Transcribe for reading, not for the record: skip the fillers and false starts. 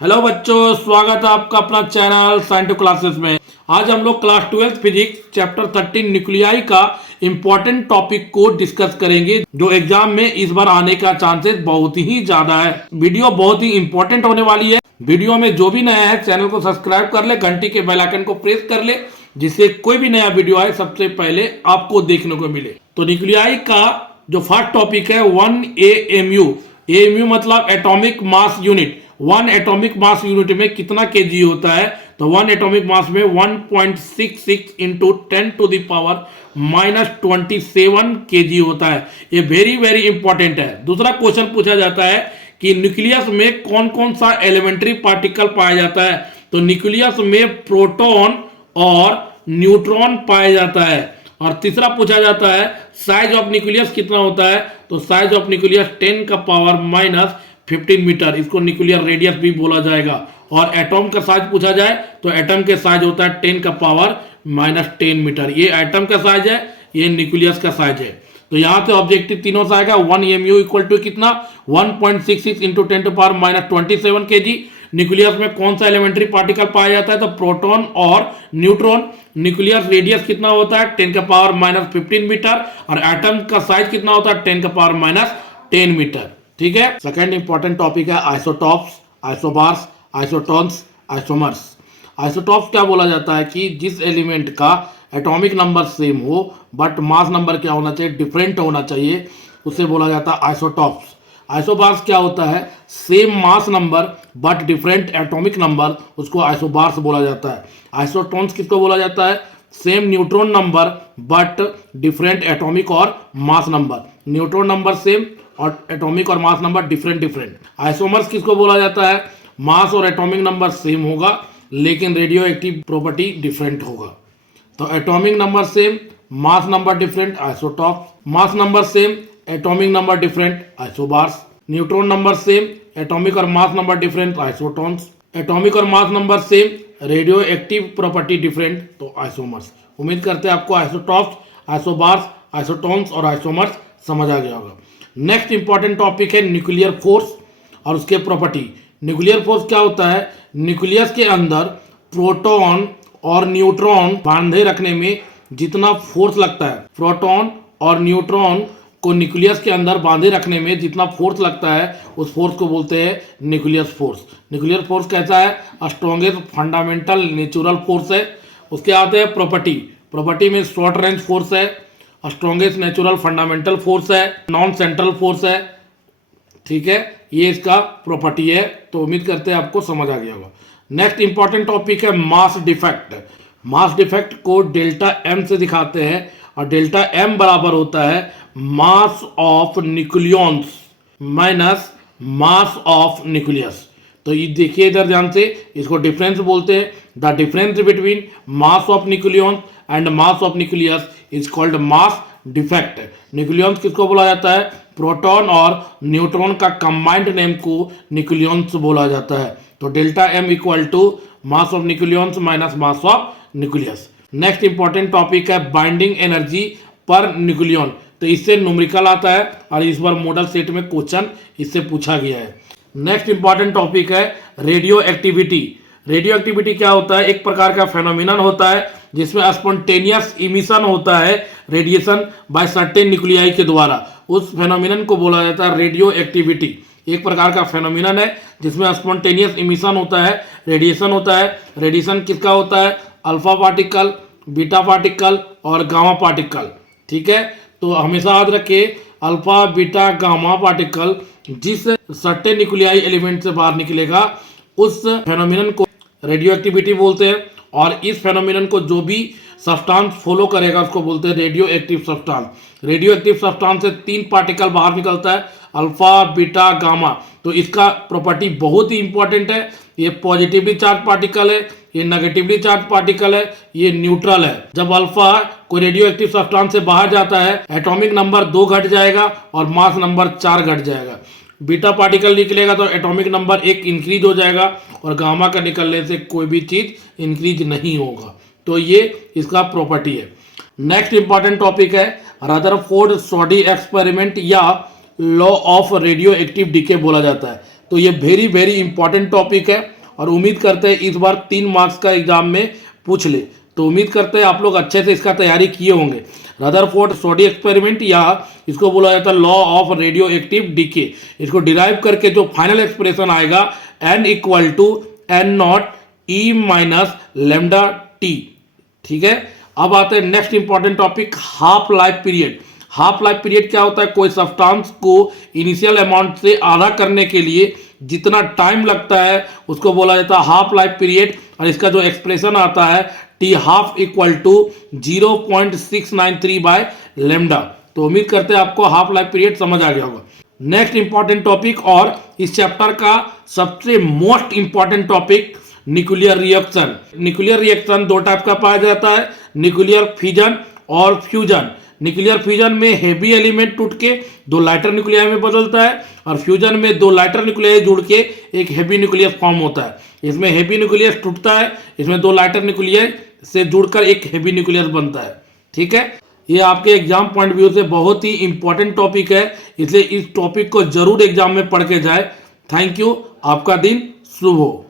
Hello बच्चों, स्वागत है आपका अपना चैनल साइंस टू क्लासेस में। आज हम लोग क्लास 12 फिजिक्स चैप्टर 13 न्यूक्लियाई का इंपॉर्टेंट टॉपिक को डिस्कस करेंगे, जो एग्जाम में इस बार आने का चांसेस बहुत ही ज्यादा है। वीडियो बहुत ही इंपॉर्टेंट होने वाली है। वीडियो में जो भी नया है चैनल को सब्सक्राइब कर ले, घंटी के बेल आइकन को प्रेस कर ले, जिससे कोई भी नया वीडियो आए सबसे पहले आपको देखने को मिले। तो न्यूक्लियाई का जो फर्स्ट टॉपिक है 1 AMU। AMU मतलब atomic mass unit. 1 atomic mass unit में कितना केजी होता है? तो 1 एटॉमिक मास में 1.66 into 10 to the power -27 kg होता है। ये वेरी वेरी इंपॉर्टेंट है। दूसरा क्वेश्चन पूछा जाता है कि न्यूक्लियस में कौन कौन सा एलिमेंट्री पार्टिकल पाया जाता है? तो न्यूक्लियस में प्रोटॉन और न्यूट्रॉन पाया जाता है। और तीसरा पूछा जाता है साइज ऑफ न्यूक्लियस कितना होता है? तो साइज ऑफ न्यूक्लियस 10 का पावर -15 मीटर, इसको न्यूक्लियर रेडियस भी बोला जाएगा। और एटॉम का साइज पूछा जाए तो एटम के साइज होता है 10 का पावर -10 मीटर। ये एटम का साइज है, ये न्यूक्लियस का साइज है। तो यहां से ऑब्जेक्टिव तीनों से आएगा। 1 AMU इक्वल टू कितना? 1.66 into 10 to power -27 kg. Nucleus में कौन सा एलिमेंट्री पार्टिकल पाया जाता है? तो प्रोटॉन और न्यूट्रॉन। न्यूक्लियर रेडियस कितना होता है? 10 का पावर -15 मीटर। और एटम का साइज कितना होता है? 10 का पावर -10 मीटर। ठीक है। सेकंड इंपॉर्टेंट टॉपिक है आइसोटॉप्स, आइसोबार्स, आइसोटॉन्स, आइसोमर्स। आइसोटॉप्स क्या बोला जाता है कि जिस एलिमेंट का एटॉमिक नंबर सेम हो बट मास नंबर क्या होना चाहिए? डिफरेंट होना चाहिए, उसे बोला जाता है आइसोटॉप्स। आइसोबार्स क्या होता है? Same mass number but different atomic number, उसको आइसोबार्स बोला जाता है। आइसोटॉन्स किसको बोला जाता है? Same neutron number but different atomic और mass number. Neutron number same और एटॉमिक और मास नंबर डिफरेंट। आइसोमर्स किसको बोला जाता है? मास और एटॉमिक नंबर सेम होगा लेकिन रेडियो एक्टिव प्रॉपर्टी डिफरेंट होगा। तो atomic number same, mass number different, isotope. Mass number same, atomic number different, isobars. Neutron number same, atomic और मास नंबर डिफरेंट, आइसोटॉन्स। एटॉमिक और mass number same, radio active property different, तो isomers. उम्मीद करते हैं आपको isotopes, isobars, आइसोटॉन्स और isomers समझ आ गया होगा। नेक्स्ट इंपॉर्टेंट टॉपिक है न्यूक्लियर फोर्स और उसके प्रॉपर्टी। न्यूक्लियर फोर्स क्या होता है? न्यूक्लियस के अंदर प्रोटॉन और न्यूट्रॉन बांधे रखने में जितना फोर्स लगता है, प्रोटॉन और न्यूट्रॉन को न्यूक्लियस के अंदर बांधे रखने में जितना फोर्स लगता है, उस फोर्स को बोलते हैं न्यूक्लियर फोर्स। न्यूक्लियर फोर्स कैसा है? स्ट्रॉन्गेस्ट फंडामेंटल नेचुरल फोर्स है। उसके आते हैं प्रॉपर्टी। प्रॉपर्टी में शॉर्ट रेंज फोर्स है, स्ट्रॉन्गेस्ट नेचुरल फंडामेंटल फोर्स है, नॉन सेंट्रल फोर्स है। ठीक है, ये इसका प्रॉपर्टी है। तो उम्मीद करते हैं आपको समझ आ गया होगा। नेक्स्ट इंपॉर्टेंट टॉपिक है मास डिफेक्ट। मास डिफेक्ट को डेल्टा एम से दिखाते हैं और डेल्टा एम बराबर होता है मास of nucleons minus mass of nucleus. तो ये देखिए इधर ध्यान से, इसको डिफरेंस बोलते हैं। The difference between mass of nucleon and mass of nucleus is called mass defect. Nucleons किसको बोला जाता है? प्रोटॉन और न्यूट्रॉन का कंबाइंड नेम को न्यूक्लियॉन्स बोला जाता है। तो delta M equal to mass of nucleons minus mass of nucleus. Next important topic है बाइंडिंग एनर्जी पर न्यूक्लियॉन। तो इससे न्यूमेरिकल आता है और इस बार मॉडल सेट में क्वेश्चन इससे पूछा गया है। नेक्स्ट इंपॉर्टेंट टॉपिक है रेडियो एक्टिविटी। रेडियो एक्टिविटी क्या होता है? एक प्रकार का फेनोमिनन होता है जिसमें स्पॉन्टेनियस इमिशन होता है रेडिएशन बाय सर्टेन न्यूक्लियाई के द्वारा। उस फेनोमिनन को बोला जाता है रेडियो एक्टिविटी। एक प्रकार का फेनोमिनन है जिसमें स्पॉन्टेनियस इमिशन होता है, रेडिएशन होता है। रेडिएशन किसका होता है? अल्फा पार्टिकल, बीटा पार्टिकल और गामा पार्टिकल। ठीक है, तो हमेशा याद रखिए अल्फा, बीटा, गामा पार्टिकल जिस सर्टेन न्यूक्लियाई एलिमेंट से बाहर निकलेगा उस फेनोमिनन को रेडियो एक्टिविटी बोलते हैं। और इस फेनोमिनन को जो भी सब्सटेंस फॉलो करेगा उसको बोलते हैं radio active substance. Radio active substance से 3 पार्टिकल बाहर निकलता है, अल्फा, बीटा, गामा। तो इसका प्रॉपर्टी बहुत ही इंपॉर्टेंट है। ये पॉजिटिवली चार्ज पार्टिकल है, ये नेगेटिवली चार्ज पार्टिकल है, ये न्यूट्रल है। जब अल्फा कोई रेडियो एक्टिव सब्सटेंस से बाहर जाता है, एटॉमिक नंबर 2 घट जाएगा और मास नंबर 4 घट जाएगा। बीटा पार्टिकल निकलेगा तो एटॉमिक नंबर 1 इंक्रीज हो जाएगा और गामा का निकलने से कोई भी चीज इंक्रीज नहीं होगा। तो ये इसका प्रॉपर्टी है। नेक्स्ट इंपॉर्टेंट टॉपिक है रदरफोर्ड सोडी एक्सपेरिमेंट या law of radioactive decay बोला जाता है। तो तो ये वेरी वेरी इंपॉर्टेंट टॉपिक है और उम्मीद करते हैं इस बार 3 मार्क्स का एग्जाम में पूछ ले। तो उम्मीद करते हैं आप लोग अच्छे से इसका तैयारी किए होंगे। रदरफोर्ड स्टडी एक्सपेरिमेंट या इसको बोला जाता है law of radioactive decay, इसको डिराइव करके जो फाइनल एक्सप्रेशन आएगा n equal to N not e minus lambda t. ठीक है, अब आते हैं next important topic half life period. Half life period क्या होता है? कोई सब्सटेंस को इनिशियल अमाउंट से आधा करने के लिए जितना टाइम लगता है उसको बोला जाता है हाफ लाइफ पीरियड। और इसका जो एक्सप्रेशन आता है T half equal to 0.693 by lambda. तो उम्मीद करते हैं आपको हाफ लाइफ पीरियड समझ आ गया होगा। नेक्स्ट इंपॉर्टेंट टॉपिक और इस चैप्टर का सबसे most important topic nuclear reaction. Nuclear reaction दो टाइप का पाया जाता है, न्यूक्लियर फिजन और फ्यूजन। न्यूक्लियर फ्यूजन में हेवी एलिमेंट टूट के 2 लाइटर न्यूक्लियाई में बदलता है और फ्यूजन में 2 लाइटर न्यूक्लियाई जुड़ के एक हेवी न्यूक्लियस फॉर्म होता है। इसमें हेवी न्यूक्लियस टूटता है, इसमें 2 लाइटर न्यूक्लियाई से जुड़कर एक हेवी न्यूक्लियस बनता है। ठीक है, ये आपके एग्जाम पॉइंट व्यू से बहुत ही इंपॉर्टेंट टॉपिक है, इसलिए इस टॉपिक को जरूर एग्जाम में पढ़ के जाए। थैंक यू, आपका दिन शुभ हो।